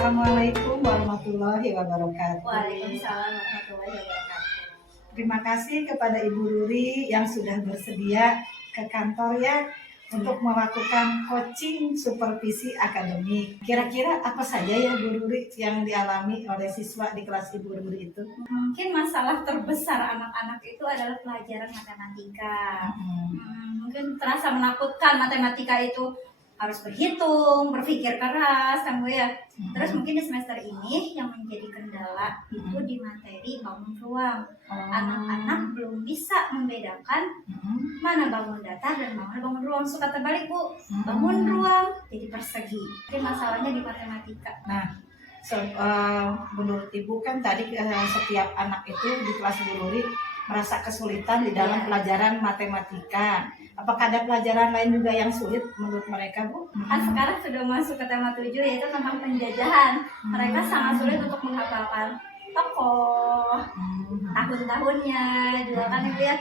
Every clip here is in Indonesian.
Assalamualaikum warahmatullahi wabarakatuh. Waalaikumsalam warahmatullahi wabarakatuh. Terima kasih kepada Ibu Ruri yang sudah bersedia ke kantor ya untuk melakukan coaching supervisi akademik. Kira-kira apa saja ya Bu Ruri yang dialami oleh siswa di kelas Ibu Ruri itu? Mungkin masalah terbesar anak-anak itu adalah pelajaran matematika. Mungkin terasa menakutkan, matematika itu harus berhitung, berpikir keras, kan Bu ya. Terus mungkin di semester ini yang menjadi kendala itu di materi bangun ruang. Anak-anak belum bisa membedakan mana bangun datar dan mana bangun ruang. Suka terbalik Bu, bangun ruang jadi persegi. Jadi masalahnya di matematika. Nah, menurut Ibu kan tadi setiap anak itu di kelas Bu Ruri merasa kesulitan di dalam pelajaran matematika. Apakah ada pelajaran lain juga yang sulit menurut mereka, Bu? Kan sekarang sudah masuk ke tema 7 yaitu tentang penjajahan. Mereka sangat sulit untuk menghafalkan tokoh, tahun-tahunnya juga kan Ibu ya.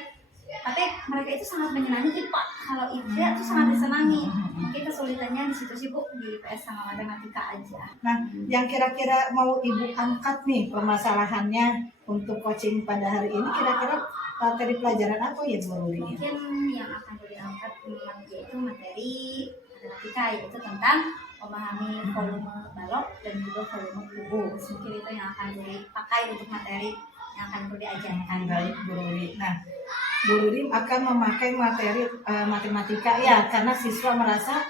Tapi mereka itu sangat menyenangi IPA. Kalau IPA itu sangat disenangi. Mungkin kesulitannya di situ sih Bu, di PS sama matematika aja. Nah, yang kira-kira mau Ibu angkat nih permasalahannya untuk coaching pada hari ini, kira-kira materi pelajaran apa ya Bu Ruri? Mungkin yang akan diangkat yaitu materi matematika, yaitu tentang memahami volume balok dan juga volume kubus. Mungkin itu yang akan dipakai untuk materi yang akan perlu diajarkan. Baik Bu Ruri. Nah, Bu Ruri akan memakai materi matematika ya karena siswa merasa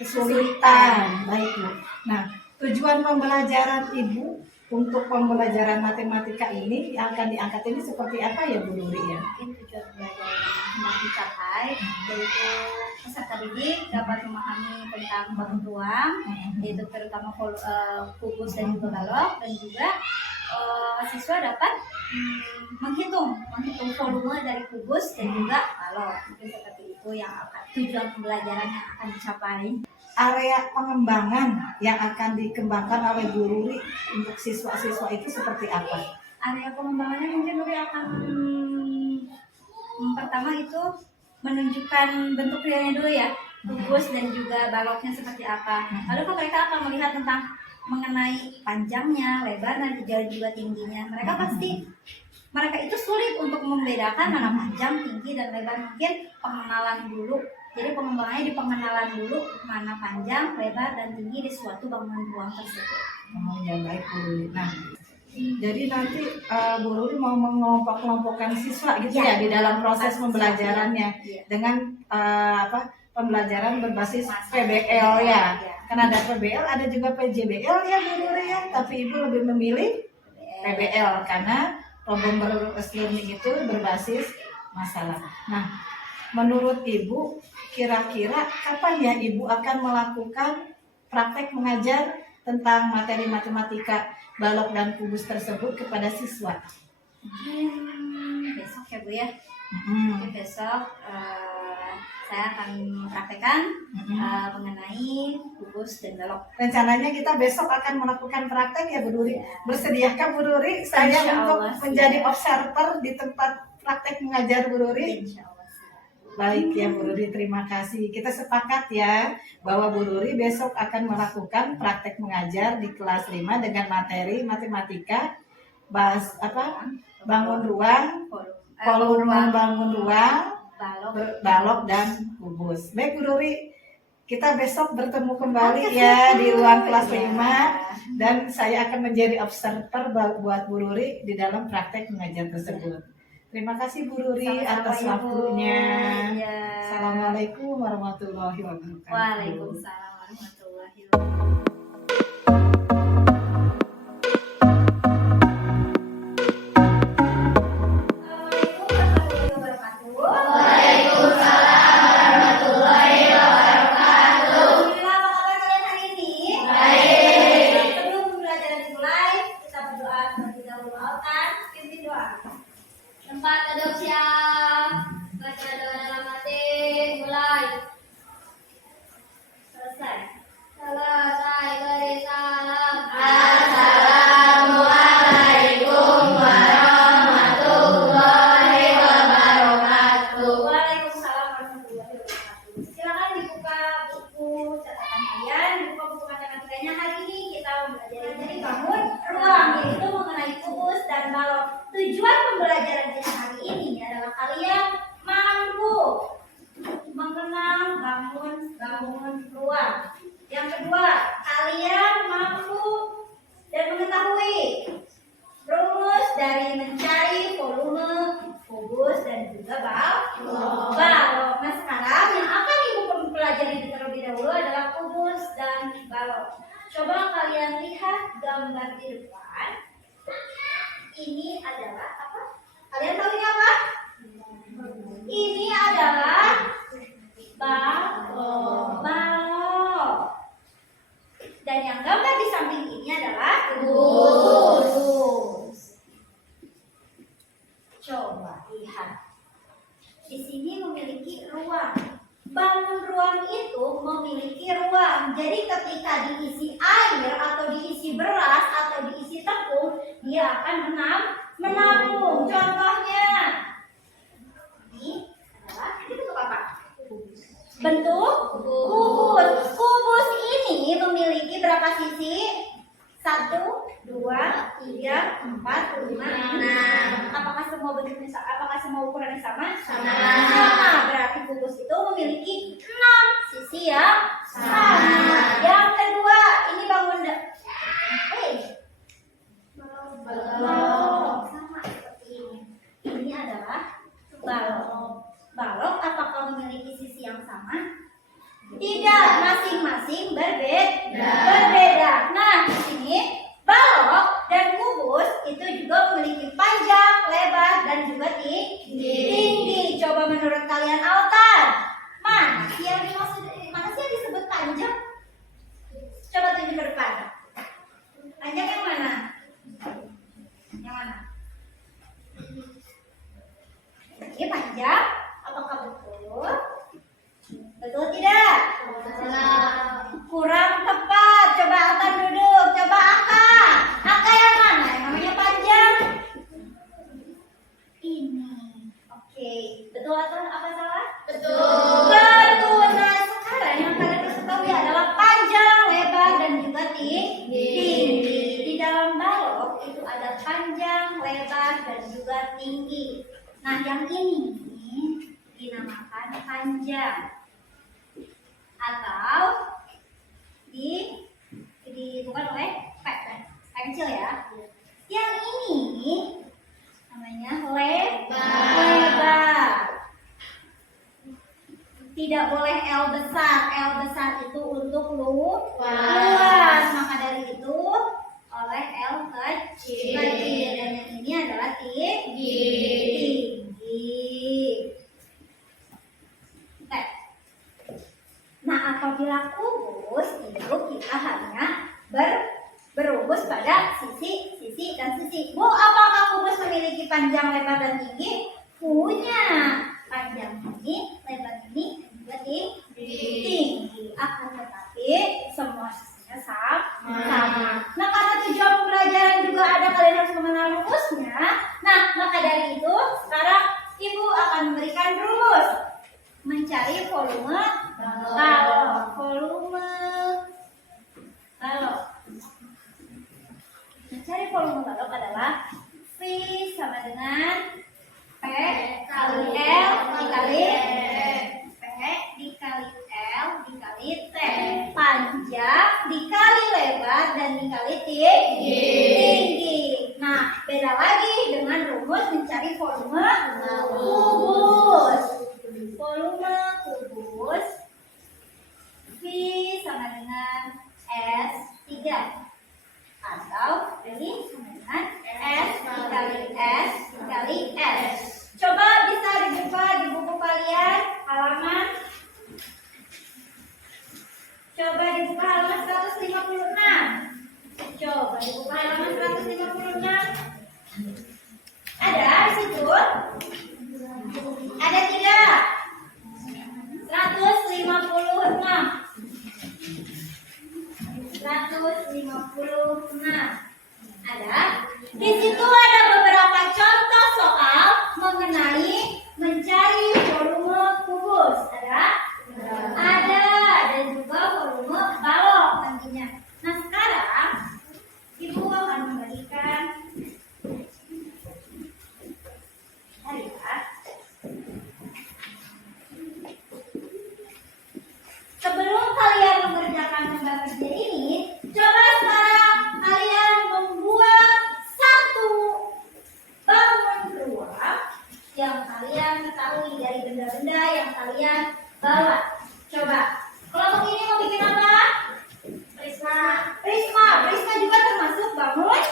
kesulitan. Baik Bu. Nah, tujuan pembelajaran Ibu untuk pembelajaran matematika ini yang akan diangkat ini seperti apa ya Bu Ruri ya? Mungkin tujuan pembelajaran yang hendak dicapai yaitu peserta didik dapat memahami tentang bangun ruang, yaitu terutama kubus dan juga balok, dan juga siswa dapat menghitung volume dari kubus dan juga balok. Mungkin seperti itu yang akan tujuan pembelajaran yang akan dicapai. Area pengembangan yang akan dikembangkan oleh Bu Ruri untuk siswa-siswa itu seperti apa? Area pengembangannya mungkin Ruri akan pertama itu menunjukkan bentuk realnya dulu ya, kubus dan juga baloknya seperti apa. Lalu kan mereka akan melihat tentang mengenai panjangnya, lebarnya, dan juga tingginya. Mereka itu sulit untuk membedakan mana panjang, tinggi, dan lebar. Mungkin pengenalan dulu. Jadi pengembangannya di pengenalan dulu mana panjang, lebar, dan tinggi di suatu bangunan ruang tersebut. Oh ya baik Bu Ruri. Nah, jadi nanti Bu Ruri mau mengelompok-kelompokkan siswa gitu ya di dalam proses pembelajarannya dengan pembelajaran berbasis PBL ya. Karena ada PBL, ada juga PJBL ya Bu Ruri ya. Tapi Ibu lebih memilih PBL karena problem learning itu berbasis masalah. Nah, menurut Ibu, kira-kira kapan ya Ibu akan melakukan praktek mengajar tentang materi matematika balok dan kubus tersebut kepada siswa? Mungkin besok ya Bu ya. Mungkin besok saya akan mempraktekkan mengenai kubus dan balok. Rencananya kita besok akan melakukan praktek ya Bu Ruri. Bersediakah Bu Ruri saya untuk menjadi observer di tempat praktek mengajar Bu Ruri? Baik ya Bu Ruri, terima kasih. Kita sepakat ya bahwa Bu Ruri besok akan melakukan praktek mengajar di kelas 5 dengan materi matematika bangun ruang, volume bangun ruang, balok dan kubus. Baik Bu Ruri, kita besok bertemu kembali ya di ruang kelas 5 dan saya akan menjadi observer buat Bu Ruri di dalam praktek mengajar tersebut. Terima kasih Bu Ruri atas waktunya. Assalamualaikum warahmatullahi wabarakatuh. Waalaikumsalam warahmatullahi wabarakatuh. Tempat duduk siap. Baca doa dalam hati. Mulai. Selesai. Selesai. Beri salam. Assalamualaikum warahmatullahi wabarakatuh. Waalaikumsalam warahmatullahi wabarakatuh. Silakan dibuka buku catatan kalian, dibuka buku matematikanya. Hari ini kita belajar balok. Nah sekarang yang akan ibu pelajari terlebih dahulu adalah kubus dan balok. Coba kalian lihat gambar di depan. Ini adalah apa? Kalian tahu ini apa? Ini adalah balok. Dan yang gambar di samping ini adalah kubus. Coba lihat. Di sini memiliki ruang. Balon ruang itu memiliki ruang. Jadi ketika diisi air atau diisi beras atau diisi tepung, dia akan menampung. Contohnya, ini adalah bentuk apa? Bentuk kubus. Kubus ini memiliki berapa sisi? 1, 2, 3, 4, 5, 6. Apakah semua bentuknya sama? Apakah semua ukurannya sama? Sama. Berarti kubus itu memiliki 6 sisi yang sama. Yang kedua, ini bangun balok. Sama seperti ini. Ini adalah balok. Balok apakah memiliki sisi yang sama? Tidak, masing-masing berbeda. Nah, di sini balok dan kubus itu juga memiliki panjang, lebar, dan juga tinggi. Coba menurut kalian Autan, mana sih yang disebut panjang? Coba tunjuk ke depan. Panjang yang mana? Yang mana? Ini panjang. Apakah betul? Betul tidak? Kurang tepat. Coba Atan duduk. Coba Aka. Aka yang mana? Yang namanya panjang? Ini. Oke. Betul atau apa salah? Betul. Nah sekarang yang kalian harus ketahui adalah panjang, lebar, dan juga tinggi. Di dalam balok itu ada panjang, lebar, dan juga tinggi. Nah yang ini dinamakan panjang. Atau ditentukan oleh P kecil ya. Yang ini namanya lebar. Tidak boleh L besar. L besar itu untuk luas. Maka dari itu oleh L kecil. Dan yang ini adalah tinggi. Nah, apabila kubus itu kita hanya berubus pada sisi dan sisi. Bu, apakah kubus memiliki panjang, lebar, dan tinggi? Punya. Panjang ini, lebar ini, dan juga tinggi. Akan tetapi semua sisinya sama. Nah, karena tujuan pembelajaran juga ada kalian harus mengenal rumusnya. Nah, maka dari itu sekarang Ibu akan memberikan rumus. Mencari volume balok. Mencari volume balok adalah V sama dengan P kali L dikali P dikali L dikali T. Panjang dikali lebar dan dikali tinggi. Nah, beda lagi dengan rumus mencari volume kubus. Volume kubus V sama dengan S3 atau ini sama dengan S dikali S. Coba bisa dibuka di buku kalian halaman. Coba dibuka halaman 156. Coba dibuka halaman 156. Ada di situ? Ada tidak? 156. Ada. Di situ ada beberapa contoh soal mengenai mencari volume kubus. Ada. Dan juga volume balok. yang kalian ketahui dari benda-benda yang kalian bawa. Coba, kelompok ini mau bikin apa? Prisma. Prisma, prisma juga termasuk bangun ruang.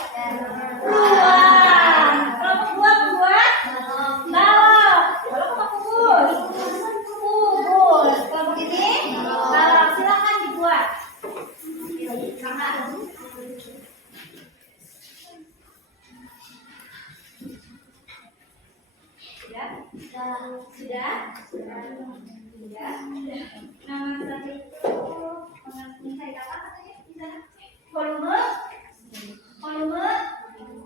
Kelompok dua membuat balok. Balok apa kubus? Kubus. Kelompok ini balok. Silakan dibuat. Sudah? Sudah. Nama tadi itu mengenai apa katanya? Bisa? Volume? Volume?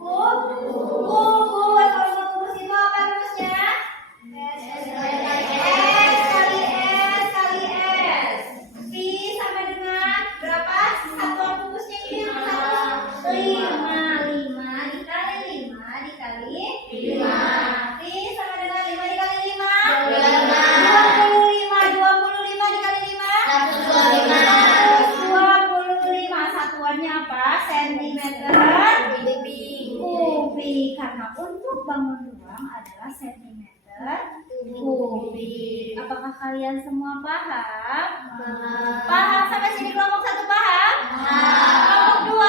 Kubus. Volume kubus itu apa rumusnya? S kali S kali S. V sama dengan berapa? Satuan kubusnya ini yang satu. 5 dikali 5 dikali 5. V sama dengan 5 dikali 5. 25 dikali 5. 125. Satuannya apa? Sentimeter kubik. Karena untuk bangun ruang adalah sentimeter kubik. Apakah kalian semua paham? Paham sampai sini kelompok 1 paham? Kelompok 2?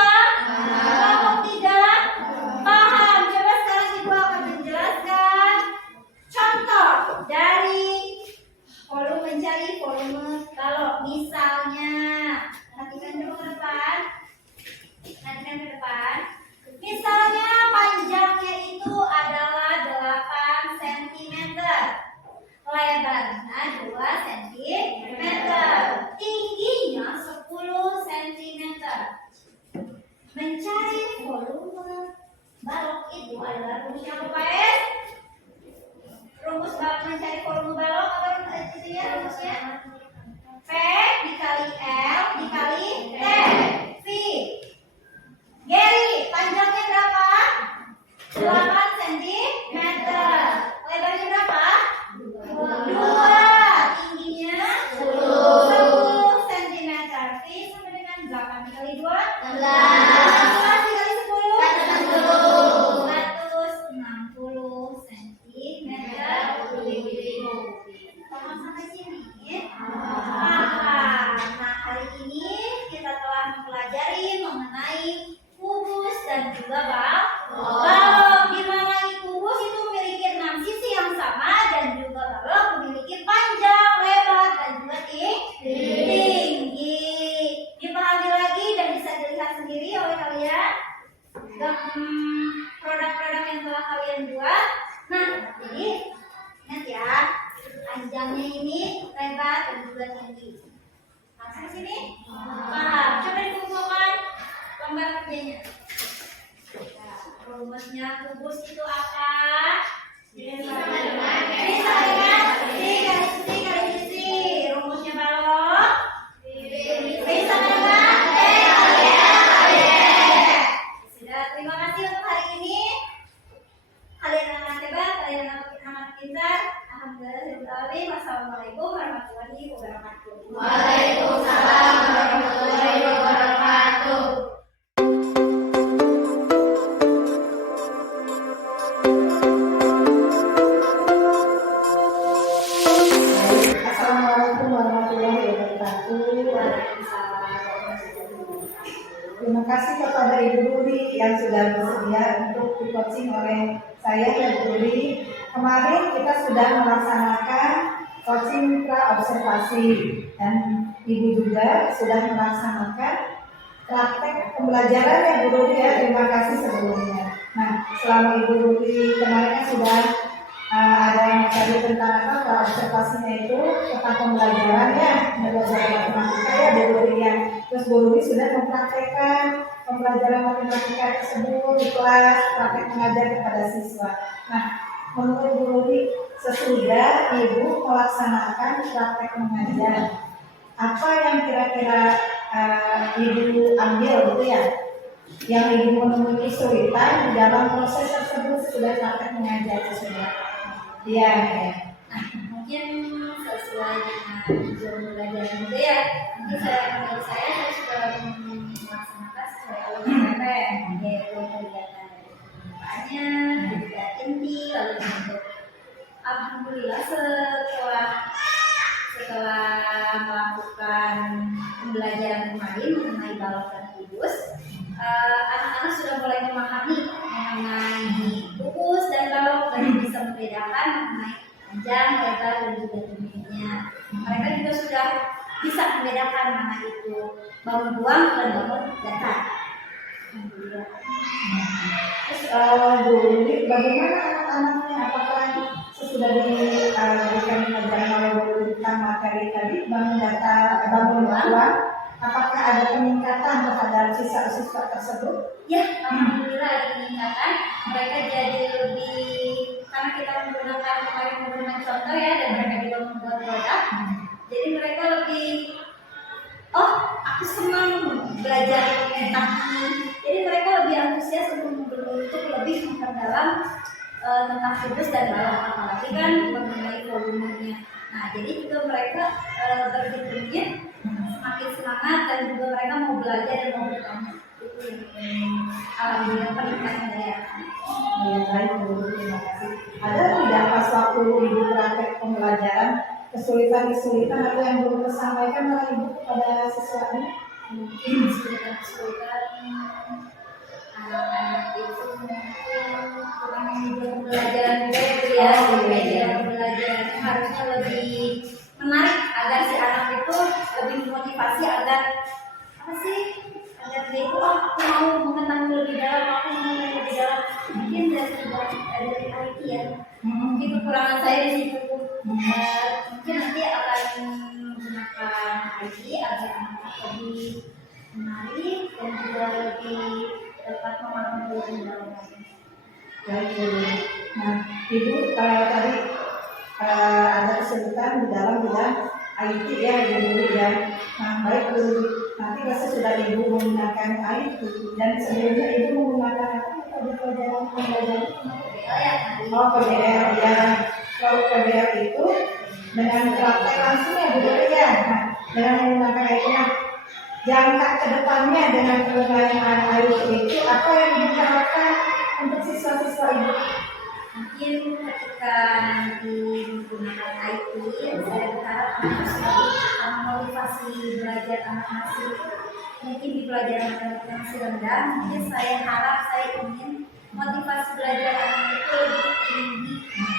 Kelompok 3? Paham. Coba sekarang Ibu akan menjelaskan contoh dari volume, mencari volume balok. Misalnya, perhatikan dulu ke depan. Perhatikan ke depan. Misalnya panjangnya itu adalah 8 cm. Lebarnya 2 cm. Tingginya 10 cm. Mencari volume balok itu adalah rumusnya apa, Pak S? Rumus balok mencari volume balok apa itu ya rumusnya? P dikali L dikali T. V. Gary, panjangnya berapa? 8 cm. Lebarnya berapa? 2. Tingginya 10 cm. V sama dengan 8 dikali 2. 16 dikali 10. 160 cm. Paham sampai sini? Paham. Nah, hari ini kita telah mempelajari mengenai kubus dan juga balok. Di mana kubus itu memiliki 6 sisi yang sama dan juga balok memiliki panjang, lebar dan juga tinggi. Dipahami lagi dan bisa dilihat sendiri oleh kalian produk-produk yang telah kalian buat. Nah, jadi ingat ya, panjangnya ini lebar dan juga tinggi. Sampai sini? Paham. Coba dikumpulkan gambar kerjanya. Nah, rumusnya kubus itu apa? Bisa dengan sisi kali sisi. Rumusnya balok. Bisa dengan Sudah, terima kasih untuk hari ini. Kalian anak hebat, kalian anak pintar. Alhamdulillah. Wassalamualaikum warahmatullahi wabarakatuh. Waalaikumsalam warahmatullahi wabarakatuh. Assalamualaikum warahmatullahi wabarakatuh. Terima kasih kepada Ibu Ruri yang sudah bersedia untuk di coaching oleh saya dan Ibu Ruri. Kemarin kita sudah melaksanakan coaching pra observasi dan Ibu juga sudah melaksanakan praktek pembelajaran ya Bu Ruri ya. Terima kasih sebelumnya. Nah, selama Ibu Ruri kemarin kan sudah ada yang tadi tentang apa pra observasinya itu tentang pembelajaran ya, pembelajaran matematika ya Bu Ruri ya. Terus Bu Ruri sudah mempraktekkan pembelajaran matematika tersebut di kelas praktek mengajar kepada siswa. Nah, menurut Bu Ruri, sesudah Ibu melaksanakan praktek mengajar, apa yang kira-kira Ibu ambil gitu ya, yang Ibu menemui kesulitan di dalam proses tersebut sudah praktek mengajar tersebut? Iya, ya. Nah, mungkin sesuai dengan tujuan belajar itu ya. Mungkin menurut saya sudah melaksanakan sesuai OJP, yaitu kegiatan dari permukaannya, kegiatan inti, lalu bentuk naik panjang, lebar dan juga tingginya. Mereka juga sudah bisa membedakan mana itu bangun ruang dan bangun datar. Alhamdulillah. Terus Bu Lili, bagaimana anak-anaknya? Apakah sesudah diberikan pelajaran oleh Bu Lili tentang materi tadi bangun data, bangun ruang, apakah ada peningkatan terhadap siswa-siswa tersebut? Ya, alhamdulillah ada peningkatan. Mereka jadi lebih, karena kita menggunakan kemarin menggunakan contoh ya, dan mereka juga membuat produk. Jadi mereka lebih, oh aku senang belajar tentang ini. Jadi mereka lebih antusias untuk lebih memperdalam tentang virus dan balon, apalagi kan mengenai volumenya. Nah, jadi juga mereka berpikirnya semakin semangat dan juga mereka mau belajar dan mau bertanya. Itu yang alhamdulillah peningkatan daya. Ya, baik Bu, terima kasih. Ada tidak pas waktu Ibu praktek pembelajaran kesulitan-kesulitan atau yang belum tersampaikan oleh Ibu kepada siswanya? Mungkin kesulitan anak-anak itu mungkin kurang belajar juga ya, belajar harusnya lebih menarik agar si anak itu lebih memotivasi agar apa sih, agar dia itu aku mau mengetahui lebih dalam, aku mau lebih dalam. Mungkin dari IT ya, mungkin kekurangan saya di situ. Mungkin nanti akan menggunakan IT agar anak lebih menarik dan juga lebih dapat memahami lebih dalam lagi. Baik Bu. Nah, Ibu tadi ada kesulitan di dalam bidang IT ya, Ibu ya. Nah, baik Bu. Nanti sesudah Ibu menggunakan IT dan sebelumnya Ibu menggunakan apa di pembelajaran? Oh, PDL ya. Kalau PDL itu dengan praktek langsung ya Bu ya. Nah, dengan menggunakan IT, nah, jangka ke depannya dengan penggunaan IT itu apa yang diharapkan untuk siswa-siswa Ibu? Mungkin ketika nanti menggunakan IT, saya berharap anak memotivasi belajar anak-anak mungkin di pelajaran matematika masih rendah. Mungkin saya harap, saya ingin motivasi belajar anak itu lebih tinggi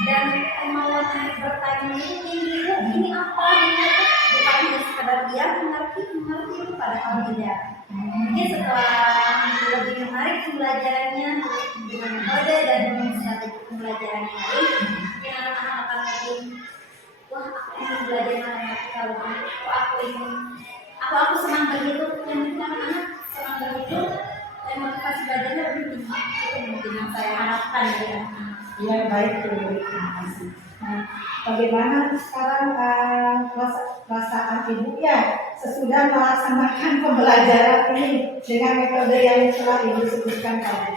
dan kemauan untuk bertanya itu tinggi. Ini apa? Bukan hanya sekadar dia mengerti padahal tidak. Mungkin setelah lebih menarik pembelajarannya dengan metode dan strategi pembelajaran yang lain, mungkin anak-anak akan lebih, wah aku ingin belajar matematika lebih, aku senang begitu. Yang penting anak-anak senang begitu dan motivasi belajarnya lebih tinggi. Itu mungkin yang saya harapkan dari anak-anak. Ya, baik Bu, terima kasih. Nah, bagaimana sekarang perasaan Ibu ya sesudah melaksanakan pembelajaran ini dengan metode yang telah Ibu sebutkan tadi?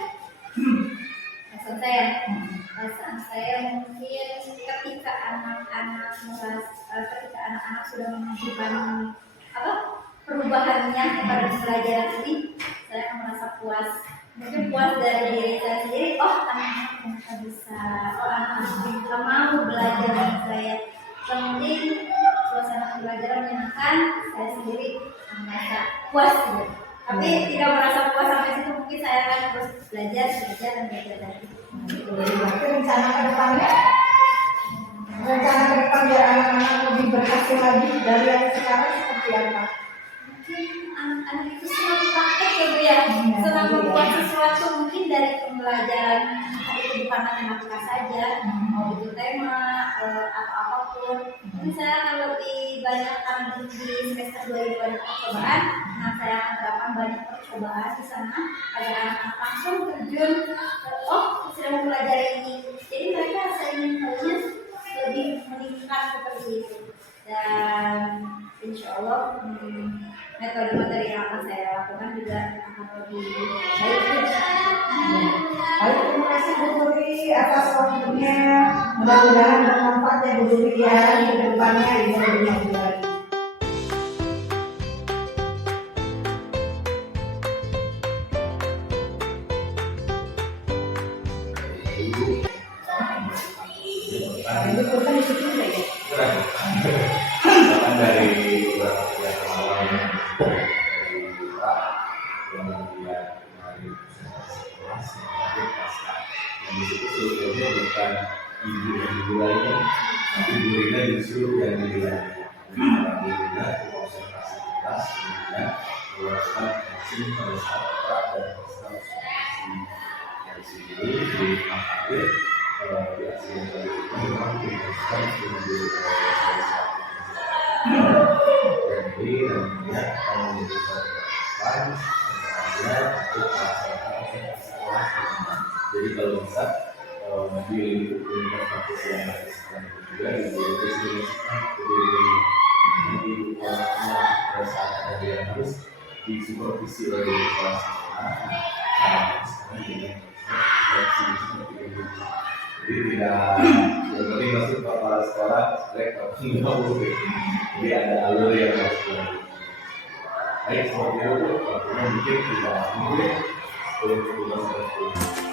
Perasaan saya mungkin ketika anak-anak sudah menunjukkan perubahannya pada pembelajaran ini, saya akan merasa puas. Mungkin puas dari diri saya sendiri. Oh, anak-anak ternyata bisa. Oh, anak-anak bisa mau belajar dengan saya. Penting suasana pembelajaran menyenangkan. Saya sendiri merasa puas. Tapi tidak merasa puas sampai situ. Mungkin saya akan terus belajar dan belajar lagi. Berarti rencana ke depannya, biar anak-anak lebih berhasil lagi dari yang sekarang seperti apa? Mungkin anak-anak itu senang praktek ya Bu ya, senang membuat sesuatu mungkin dari pembelajaran itu bukan matematika saja, mau itu tema atau apapun. Mungkin saya akan lebih banyak karena di semester 2 ini banyak percobaan. Nah, saya akan terapkan banyak percobaan di sana agar anak-anak langsung terjun sedang mempelajari ini. Jadi mereka saya ingin tahunya lebih meningkat seperti itu. Dan insya Allah metode-metode yang akan saya lakukan juga akan lebih baik. Baik, terima kasih Bu Putri atas waktunya. Mudah-mudahan bermanfaat ya Bu Putri ya di depannya ini lebih maju lagi. Ibu Putri di situ ya? Dari yang awal dari Pak, kemudian dari kelas, yang di situ sebetulnya bukan ibu yang lainnya, tapi gurunya justru yang dinilai. Gurunya konsentrasi kelas, kemudian melakukan aksi pada saat pra dan pasca observasi. Dari sini di akhir di aksi yang tadi itu memang dimasukkan menjadi dan ini nantinya akan menjadi perhatian untuk melaksanakan observasi kelas. Jadi kalau bisa di lingkup kampus yang ada sekarang juga didefinisikan jadi orangnya pada saat ada yang harus disupervisi oleh kelas sekarang dengan seleksi seperti ini. Jadi tidak yang penting masuk ke kepala sekolah mereka nggak boleh. Jadi ada alur yang harus dilalui. Baik seperti itu, waktunya mungkin tidak mungkin 10-15 menit.